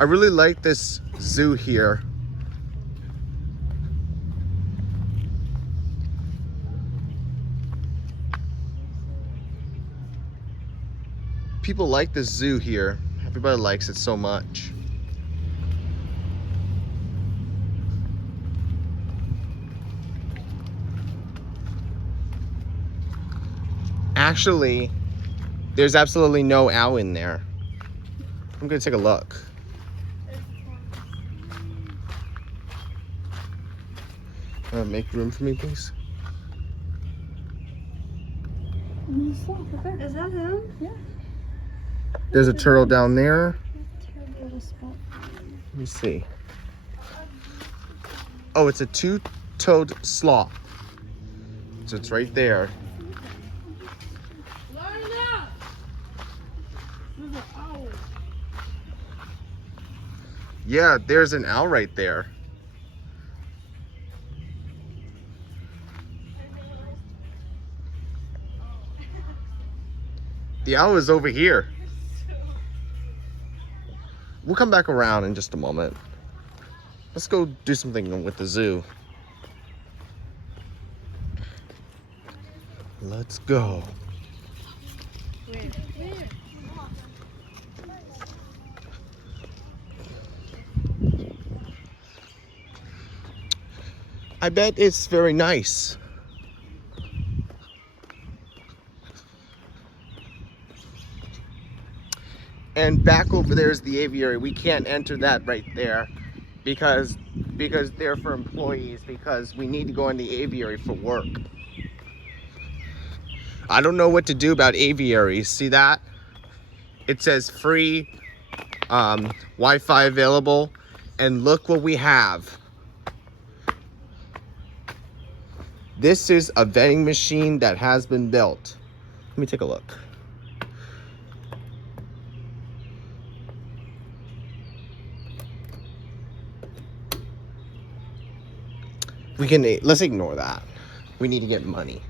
I really like this zoo here. People like this zoo here. Everybody likes it so much. Actually, there's absolutely no owl in there. I'm gonna take a look. Make room for me, please. Is that him? Yeah. There's a turtle down there. Terrible spot. Let me see. Oh, it's a two-toed sloth. So it's right there. Line up! There's an owl. Yeah, there's an owl right there. The owl is over here. We'll come back around in just a moment. Let's go do something with the zoo. Let's go. Where? I bet it's very nice. And back over there is the aviary. We can't enter that right there because they're for employees, because we need to go in the aviary for work. I don't know what to do about aviaries. See that? It says free Wi-Fi available, and look what we have. This is a vending machine that has been built. Let me take a look. Let's ignore that. We need to get money.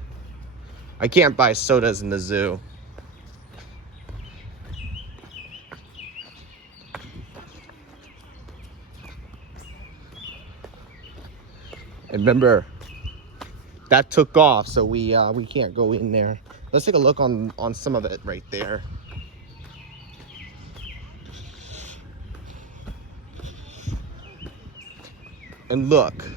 I can't buy sodas in the zoo. And remember, that took off, so we can't go in there. Let's take a look on some of it right there. And look.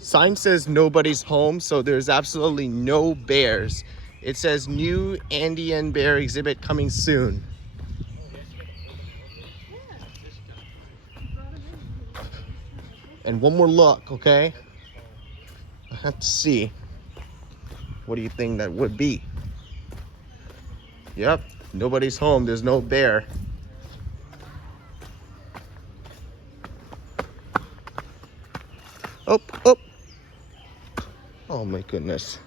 Sign says nobody's home, so there's absolutely no bears. It says new Andean bear exhibit coming soon. And one more look, okay? I have to see. What do you think that would be? Yep, nobody's home. There's no bear. Oh, oh. Oh my goodness.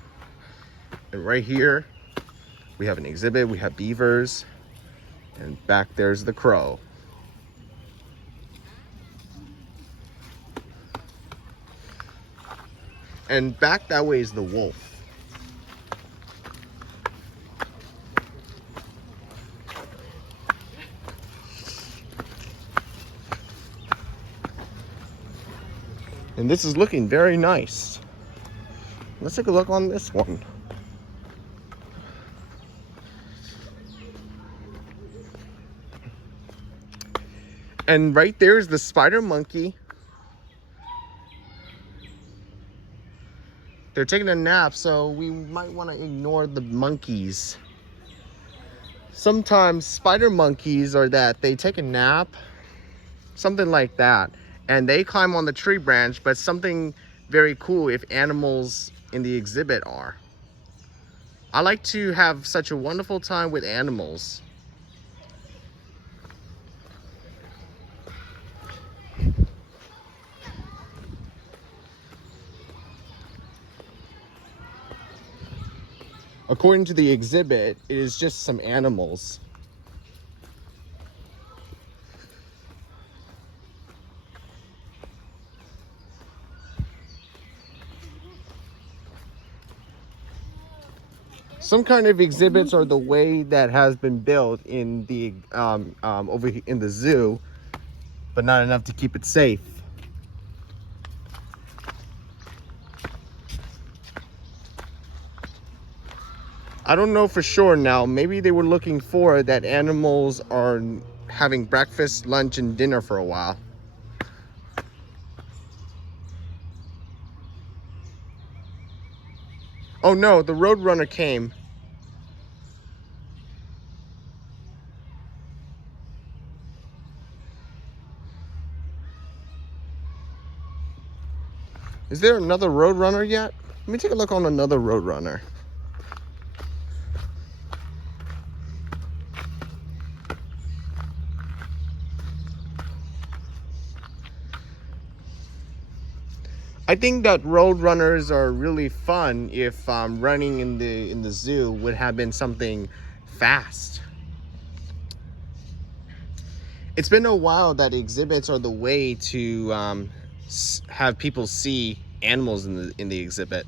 And right here, we have an exhibit. We have beavers. And back there's the crow. And back that way is the wolf. And this is looking very nice. Let's take a look on this one. And right there is the spider monkey. They're taking a nap, so we might want to ignore the monkeys. Sometimes spider monkeys are that they take a nap, something like that, and they climb on the tree branch, but something very cool if animals in the exhibit are. I like to have such a wonderful time with animals. According to the exhibit, it is just some animals. some kind of exhibits are the way that has been built in the in the zoo, but not enough to keep it safe. I don't know for sure now. Maybe they were looking for that animals are having breakfast, lunch, and dinner for a while. Oh no, the Roadrunner came. Is there another Roadrunner yet? Let me take a look on another Roadrunner. I think that Roadrunners are really fun if running in the zoo would have been something fast. It's been a while that exhibits are the way to have people see animals in the exhibit.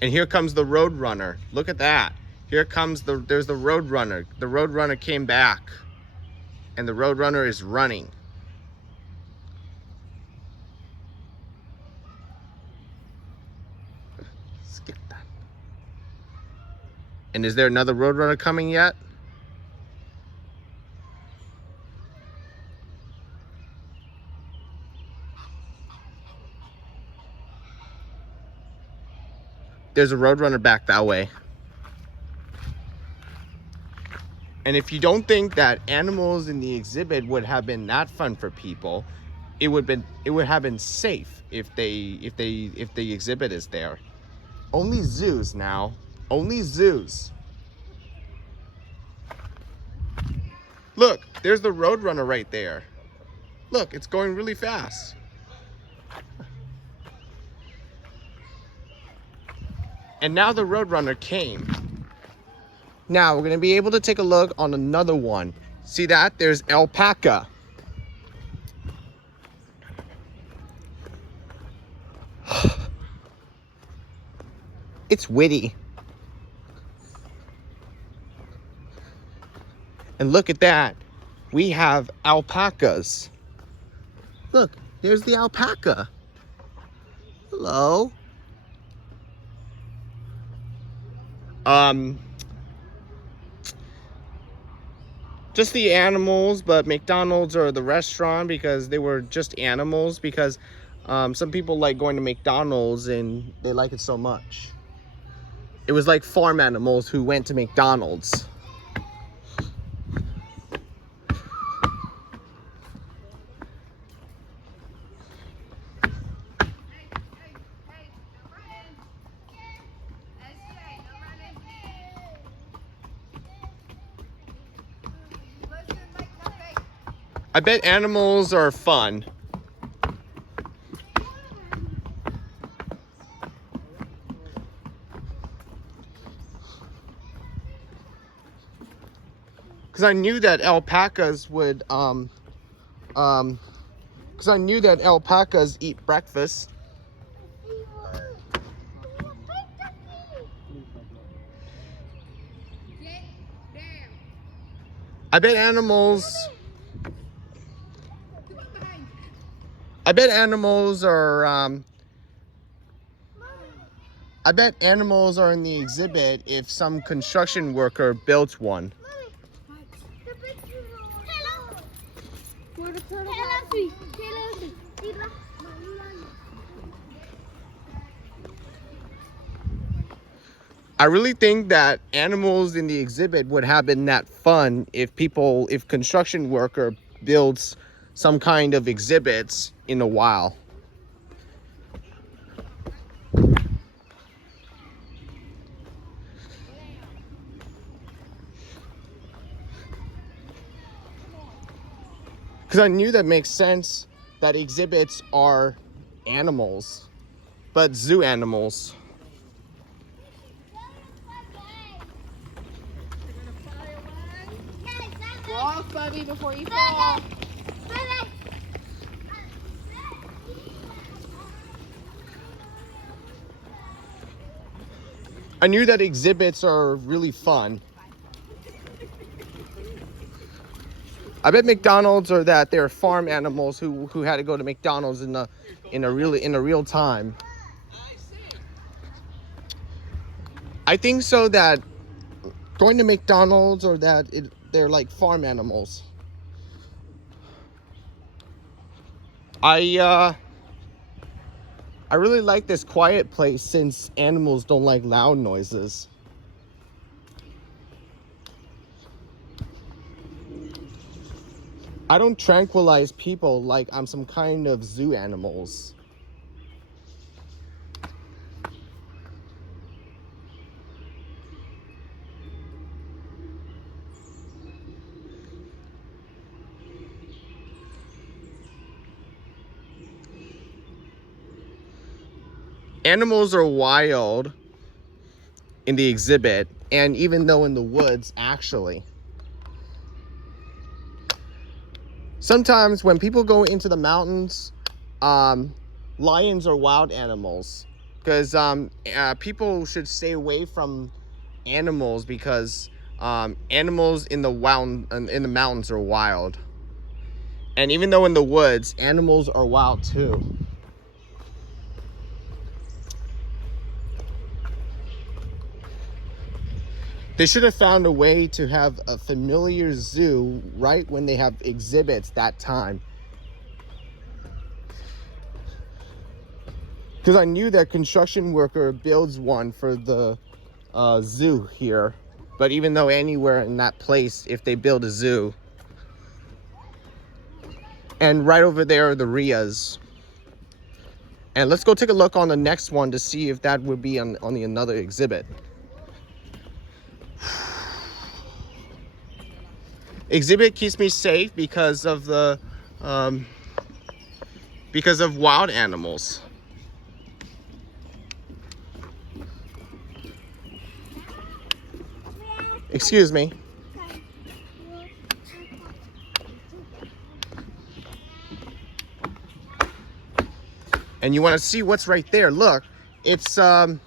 And here comes the Roadrunner. Look at that. Here comes there's the Roadrunner. The Roadrunner came back, and the Roadrunner is running. Skip that. And is there another Roadrunner coming yet? There's a Roadrunner back that way. And if you don't think that animals in the exhibit would have been that fun for people, it would have been safe if the exhibit is there. Only zoos now. Only zoos. Look, there's the Roadrunner right there. Look, it's going really fast. And now the Roadrunner came. Now we're gonna be able to take a look on another one. See that? There's alpaca. It's witty. And look at that. We have alpacas. Look, here's the alpaca. Hello. Just the animals, but McDonald's or the restaurant because they were just animals because some people like going to McDonald's and they like it so much. It was like farm animals who went to McDonald's. I bet animals are fun. Because I knew that alpacas would, because I knew that alpacas eat breakfast. I bet animals are, I bet animals are in the exhibit if some construction worker built one. I really think that animals in the exhibit would have been that fun if construction worker builds some kind of exhibits in a while. Because I knew that makes sense that exhibits are animals, but zoo animals. Walk, Bubby, before you fall. I knew that exhibits are really fun. I bet McDonald's or that they're farm animals who had to go to McDonald's in a real time. I think so that going to McDonald's or that they're like farm animals. I really like this quiet place since animals don't like loud noises. I don't tranquilize people like I'm some kind of zoo animals. Animals are wild in the exhibit, and even though in the woods, actually. Sometimes when people go into the mountains, lions are wild animals. Because people should stay away from animals because animals in the mountains are wild. And even though in the woods, animals are wild too. They should have found a way to have a familiar zoo right when they have exhibits that time. Because I knew that construction worker builds one for the zoo here. But even though anywhere in that place, if they build a zoo. And right over there are the RIAs. And let's go take a look on the next one to see if that would be on the another exhibit. Exhibit keeps me safe because of the because of wild animals. Excuse me. And you want to see what's right there? Look, it's a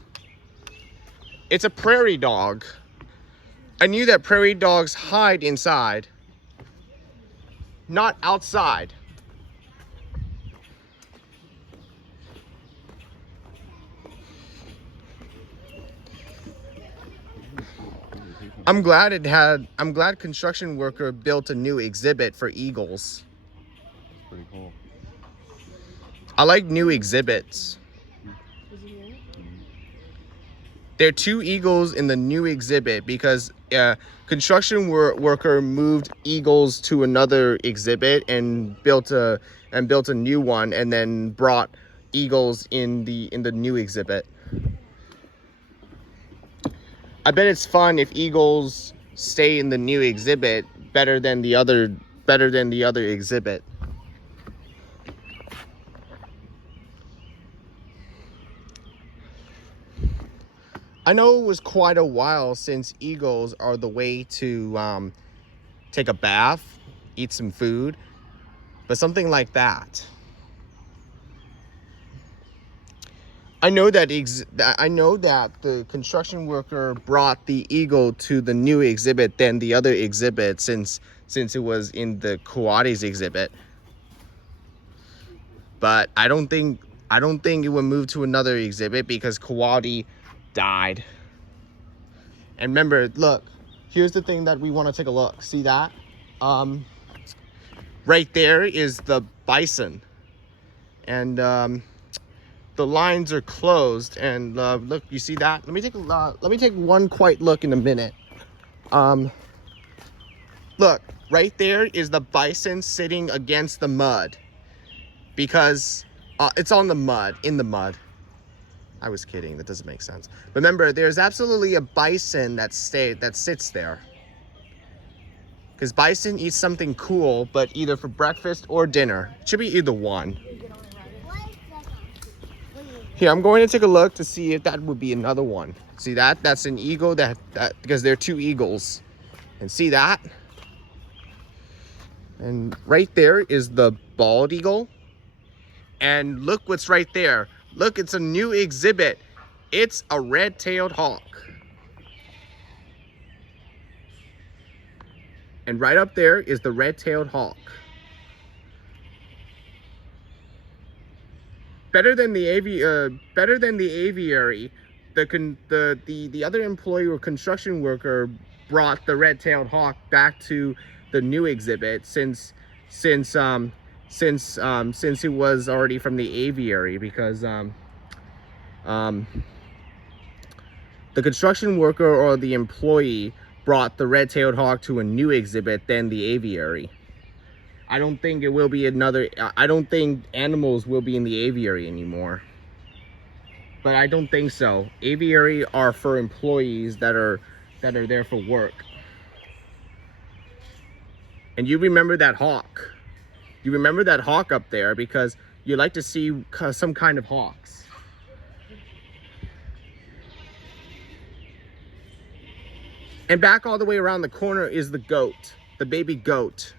prairie dog. I knew that prairie dogs hide inside, not outside. I'm glad construction worker built a new exhibit for eagles. That's pretty cool. I like new exhibits. There are 2 eagles in the new exhibit because construction worker moved eagles to another exhibit and built a new one, and then brought eagles in the new exhibit. I bet it's fun if eagles stay in the new exhibit better than the other exhibit. I know it was quite a while since eagles are the way to take a bath, eat some food, but something like that. I know that the construction worker brought the eagle to the new exhibit than the other exhibit since it was in the coatis exhibit. But I don't think it would move to another exhibit because coati died. And remember, look, here's the thing that we want to take a look. See that? Right there is the bison. And the lines are closed, and look, you see that? Let me take one quiet look in a minute. Look, right there is the bison sitting against the mud because it's on the mud, in the mud. I was kidding, that doesn't make sense. Remember, there's absolutely a bison that sits there. Because bison eats something cool, but either for breakfast or dinner. It should be either one. Here, I'm going to take a look to see if that would be another one. See that? That's an eagle because there are 2 eagles. And see that? And right there is the bald eagle. And look what's right there. Look, it's a new exhibit. It's a red-tailed hawk. And right up there is the red-tailed hawk. Better than the aviary, the other employee or construction worker brought the red-tailed hawk back to the new exhibit since it was already from the aviary, because the construction worker or the employee brought the red-tailed hawk to a new exhibit than the aviary. I don't think it will be another. I don't think animals will be in the aviary anymore. But I don't think so. Aviary are for employees that are there for work. And you remember that hawk. You remember that hawk up there because you like to see some kind of hawks. And back all the way around the corner is the goat, the baby goat.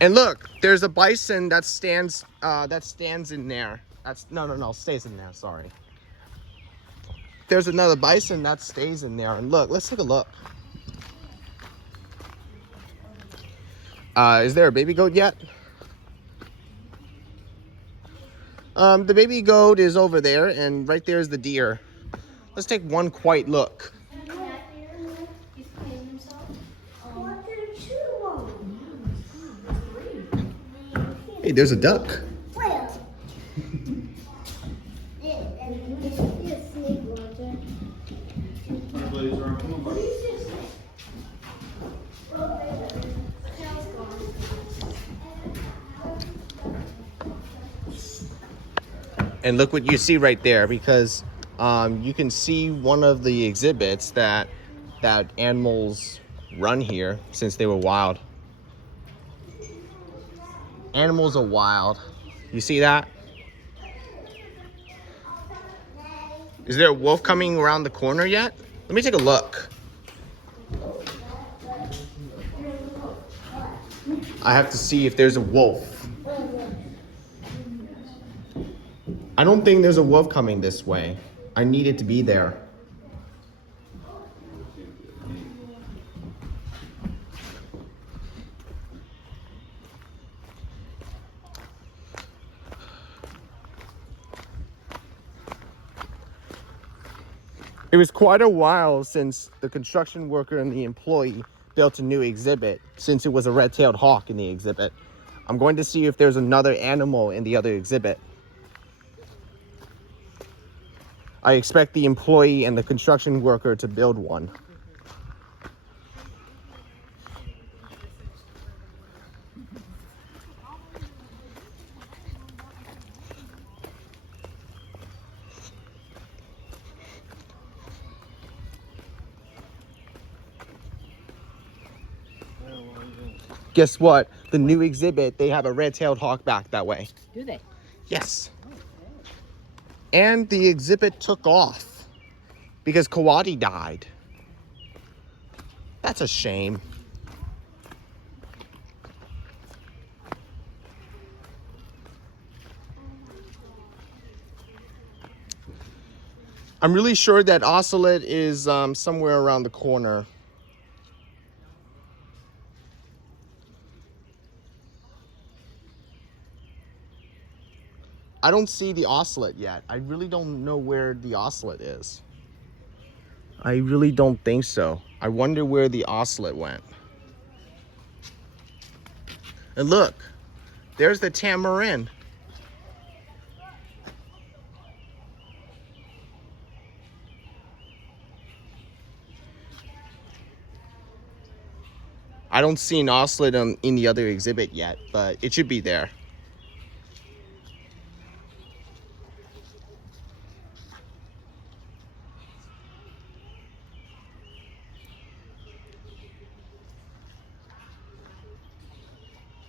And look, there's a bison that stands in there. That's no, stays in there, sorry. There's another bison that stays in there. And look, let's take a look. Is there a baby goat yet? The baby goat is over there, and right there is the deer. Let's take one quiet look. Hey, there's a duck. And look what you see right there, because you can see one of the exhibits that animals run here since they were wild. Animals are wild. You see that? Is there a wolf coming around the corner yet? Let me take a look. I have to see if there's a wolf. I don't think there's a wolf coming this way. I need it to be there. It was quite a while since the construction worker and the employee built a new exhibit, since it was a red-tailed hawk in the exhibit. I'm going to see if there's another animal in the other exhibit. I expect the employee and the construction worker to build one. Guess what? The new exhibit, they have a red-tailed hawk back that way. Do they? Yes. And the exhibit took off because Kawadi died. That's a shame. I'm really sure that ocelot is somewhere around the corner. I don't see the ocelot yet. I really don't know where the ocelot is. I really don't think so. I wonder where the ocelot went. And look, there's the tamarin. I don't see an ocelot in the other exhibit yet, but it should be there.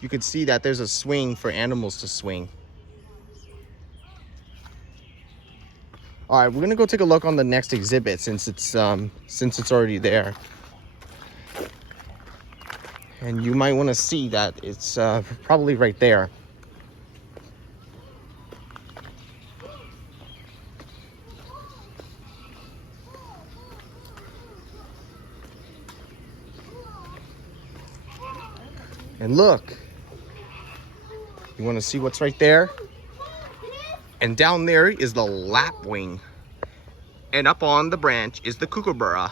You can see that there's a swing for animals to swing. All right, we're gonna go take a look on the next exhibit since it's already there. And you might want to see that it's probably right there. And look, you want to see what's right there? And down there is the lapwing. And up on the branch is the kookaburra.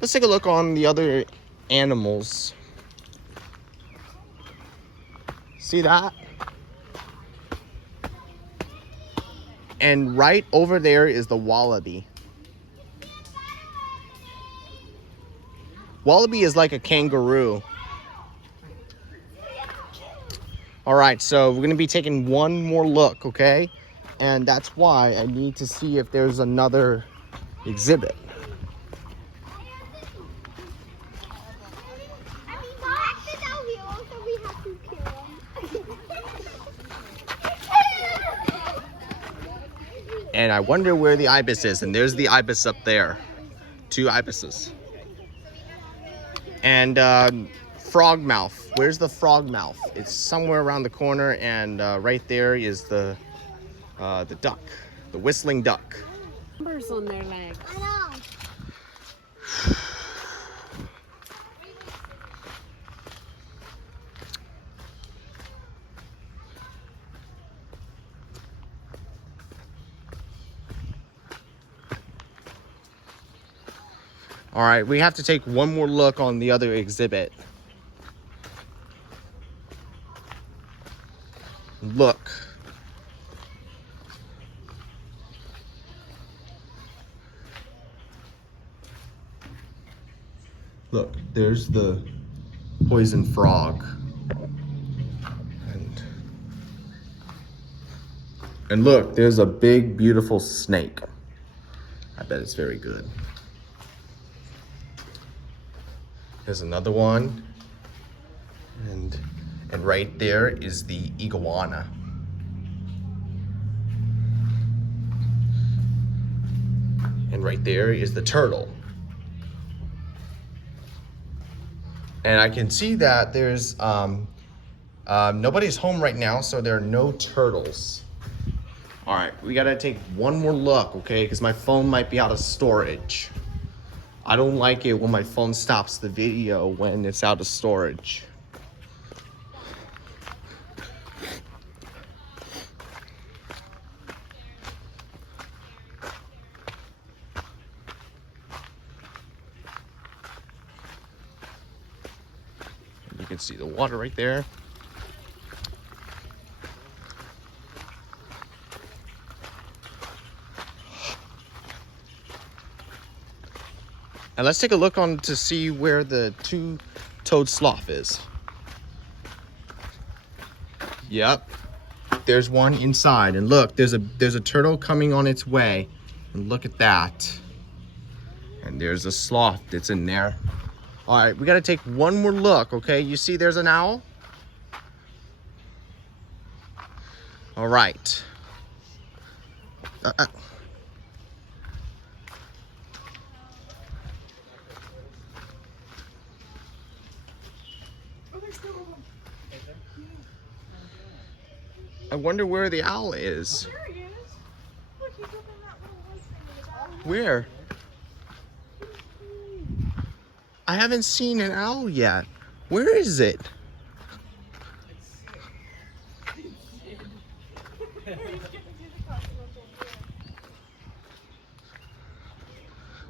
Let's take a look on the other animals. See that? And right over there is the wallaby. Wallaby is like a kangaroo. All right, so we're gonna be taking one more look, okay? And that's why I need to see if there's another exhibit. And I wonder where the ibis is. And there's the ibis up there. 2 ibises. And frogmouth. Where's the frogmouth? It's somewhere around the corner. And right there is the duck. The whistling duck. Numbers on their legs. I know. All right, we have to take one more look on the other exhibit. Look. Look, there's the poison frog. And look, there's a big, beautiful snake. I bet it's very good. There's another one. And right there is the iguana. And right there is the turtle. And I can see that there's nobody's home right now, so there are no turtles. All right, we gotta take one more look, okay? Because my phone might be out of storage. I don't like it when my phone stops the video when it's out of storage. You can see the water right there. And let's take a look on to see where the 2-toed sloth is. Yep, there's one inside. And look, there's a turtle coming on its way. And look at that. And there's a sloth that's in there. All right, we gotta take one more look, okay? You see there's an owl? All right. I wonder where the owl is. There he is. Look, he's up in that little one thing. Where? I haven't seen an owl yet. Where is it?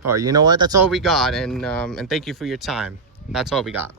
All right, you know what? That's all we got, and thank you for your time. That's all we got.